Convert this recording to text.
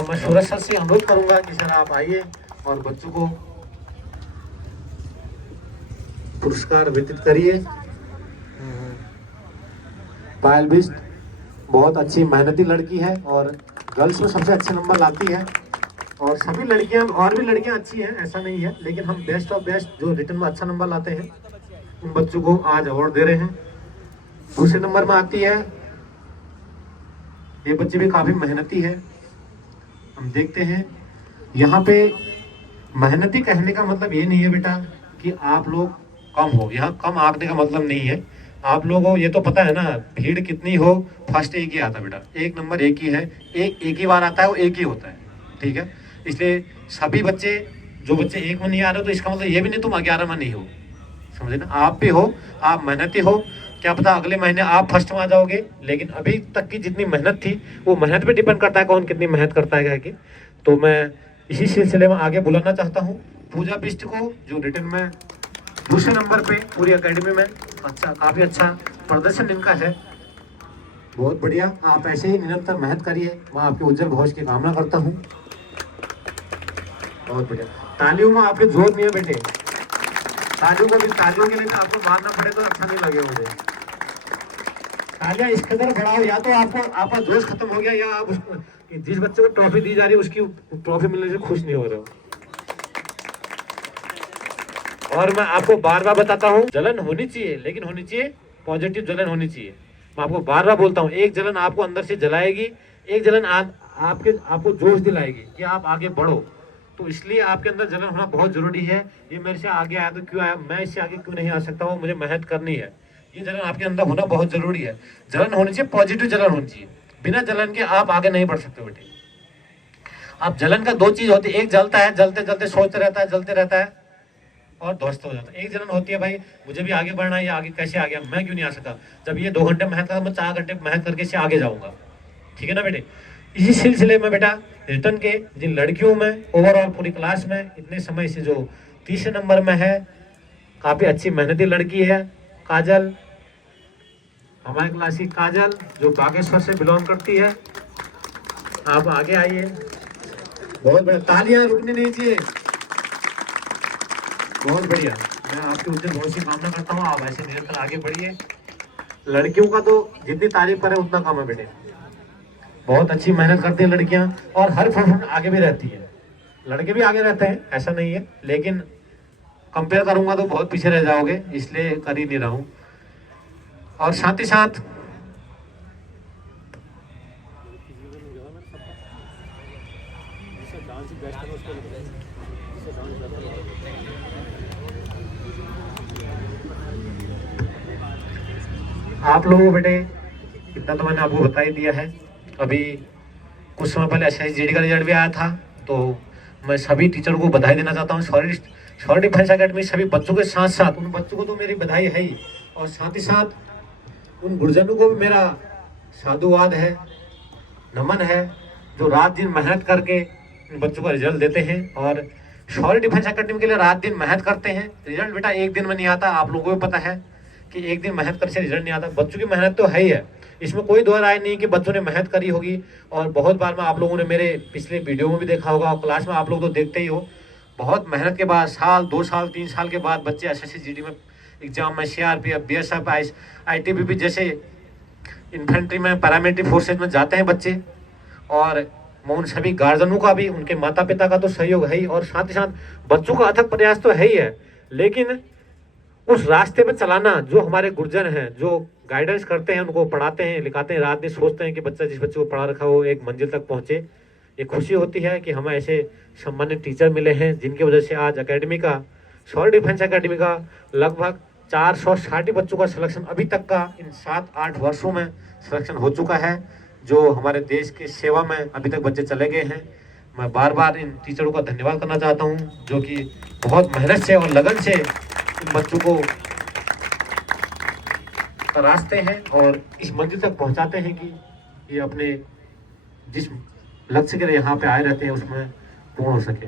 और मैं सूरज सर से अनुरोध करूंगा कि सर आप आइए और बच्चों को पुरस्कार वितरित करिए। पायल बिष्ट बहुत अच्छी मेहनती लड़की है और गर्ल्स में सबसे अच्छे नंबर लाती है, और सभी लड़कियां और भी लड़कियां अच्छी हैं, ऐसा नहीं है, लेकिन हम बेस्ट ऑफ बेस्ट जो रिटर्न में अच्छा नंबर लाते हैं उन बच्चों को आज अवार्ड दे रहे हैं। दूसरे नंबर में आती है, ये बच्चे भी काफी मेहनती है। हम देखते हैं यहाँ पे मेहनती कहने का मतलब ये नहीं है बेटा कि आप लोग कम हो, यहाँ कम आंकने का मतलब नहीं है। आप लोगों को ये तो पता है ना, भीड़ कितनी हो फर्स्ट एक ही आता बेटा, एक नंबर एक ही है, एक ही बार आता है, वो एक ही होता है, ठीक है। इसलिए सभी बच्चे, जो बच्चे एक में नहीं आ रहे तो इसका मतलब ये भी नहीं तुम 11 में नहीं हो, समझे ना। आप भी हो, आप मेहनती हो, क्या पता अगले महीने आप फर्स्ट में आ जाओगे। लेकिन अभी तक की जितनी मेहनत थी वो मेहनत पे डिपेंड करता है कौन कितनी मेहनत करता है कि। तो मैं इसी सिलसिले में आगे बुलाना चाहता हूँ पूजा बिष्ट को, जो रिटर्न में दूसरे नंबर पे पूरी एकेडमी में अच्छा, काफ़ी अच्छा प्रदर्शन इनका है। बहुत बढ़िया, आप ऐसे ही निरंतर मेहनत करिए, मैं आपके उज्जवल भविष्य की कामना करता हूँ। बहुत बढ़िया, तालियों में आपके जोर नहीं है बेटे, तालियों के लिए आपको मारना पड़े तो अच्छा नहीं लगे मुझे। तालियां इस कदर बढ़ाओ, या तो आपका जोश खत्म हो गया, या आप जिस बच्चे को ट्रॉफी दी जा रही है उसकी ट्रॉफी मिलने से खुश नहीं हो रहे हो। और मैं आपको बार बार बताता हूँ, जलन होनी चाहिए, लेकिन होनी चाहिए पॉजिटिव जलन होनी चाहिए। मैं आपको बार बार बोलता हूँ, एक जलन आपको अंदर से जलाएगी, एक जलन आपको जोश दिलाएगी कि आप आगे बढ़ो। तो इसलिए आपके अंदर जलन होना बहुत जरूरी है। ये मेरे से आगे आया तो क्यों आया, मैं इससे आगे क्यों नहीं आ सकता हूँ, मुझे मेहनत करनी है, ये जलन आपके अंदर होना बहुत जरूरी है। जलन होनी चाहिए, पॉजिटिव जलन होनी चाहिए। बिना जलन के आप आगे नहीं बढ़ सकते बेटे। आप जलन का दो चीज होती है, एक जलता है, जलते जलते सोचते रहता है, जलते रहता है और ध्वस्त हो जाता है। एक जलन होती है भाई मुझे भी आगे बढ़ना है, या आगे कैसे आ गया, मैं क्यों नहीं आ सकता, जब ये 2 घंटे मेहनत करा मैं 4 घंटे मेहनत करके इससे आगे जाऊंगा, ठीक है ना बेटे। इसी सिलसिले में बेटा रिटर्न के जिन लड़कियों में ओवरऑल पूरी क्लास में इतने समय से जो तीसरे नंबर में है, काफी अच्छी मेहनती लड़की है काजल, हमारे क्लास की काजल जो बागेश्वर से बिलोंग करती है। आप आगे आइए, बहुत बढ़िया, तालियां रुकनी नहीं चाहिए, बहुत बढ़िया। मैं आपके उज्जवल भविष्य की कामना करता हूँ, आप ऐसे निरंतर आगे बढ़िए। लड़कियों का तो जितनी तारीफ करें उतना कम है बेटे, बहुत अच्छी मेहनत करती हैं लड़कियां, और हर फील्ड में आगे भी रहती है। लड़के भी आगे रहते हैं, ऐसा नहीं है, लेकिन कंपेयर करूंगा तो बहुत पीछे रह जाओगे, इसलिए कर ही नहीं रहा हूँ। और साथ ही साथ आप लोगों को बेटे इतना तो मैंने आपको बता ही दिया है। अभी कुछ समय पहले SSGD का रिजल्ट भी आया था, तो मैं सभी टीचर को बधाई देना चाहता हूँ। सॉरी डिफेंस अकेडमी सभी बच्चों के साथ साथ उन बच्चों को तो मेरी बधाई है ही, और साथ ही साथ उन गुरुजनों को भी मेरा साधुवाद है, नमन है, जो रात दिन मेहनत करके इन बच्चों का रिजल्ट देते हैं। और सॉरी डिफेंस अकेडमी के लिए रात दिन मेहनत करते हैं। रिजल्ट बेटा एक दिन में नहीं आता, आप लोगों को भी पता है कि एक दिन मेहनत करने से रिजल्ट नहीं आता। बच्चों की मेहनत तो है ही है, इसमें कोई दो राय नहीं कि बच्चों ने मेहनत करी होगी। और बहुत बार में आप लोगों ने मेरे पिछले वीडियो में भी देखा होगा, और क्लास में आप लोग तो देखते ही हो, बहुत मेहनत के बाद साल 2 साल 3 साल के बाद बच्चे SSGD में एग्जाम में CRPF BSF ITBP जैसे इन्फेंट्री में पैरामिलिट्री फोर्सेज में जाते हैं बच्चे। और मैं उन सभी गार्जियनों का भी, उनके माता पिता का तो सहयोग है ही, और साथ ही साथ बच्चों का अथक प्रयास तो है ही है, लेकिन उस रास्ते में चलाना जो हमारे गुरुजन हैं, जो गाइडेंस करते हैं, उनको पढ़ाते हैं, लिखाते हैं, रात दिन सोचते हैं कि बच्चा जिस बच्चे को पढ़ा रखा हो एक मंजिल तक पहुंचे। ये खुशी होती है कि हमें ऐसे सम्मानित टीचर मिले हैं, जिनकी वजह से आज अकेडमी का, सॉरी डिफेंस अकेडमी का लगभग 460 बच्चों का सिलेक्शन अभी तक का इन 7-8 वर्षों में सिलेक्शन हो चुका है, जो हमारे देश की सेवा में अभी तक बच्चे चले गए हैं। मैं बार बार इन टीचरों का धन्यवाद करना चाहता हूँ, जो कि बहुत मेहनत से और लगन से इन बच्चों को तराशते हैं और इस मंजिल तक पहुंचाते हैं कि ये अपने जिस लक्ष्य के लिए यहाँ पे आए रहते हैं उसमें पूर्ण हो सके।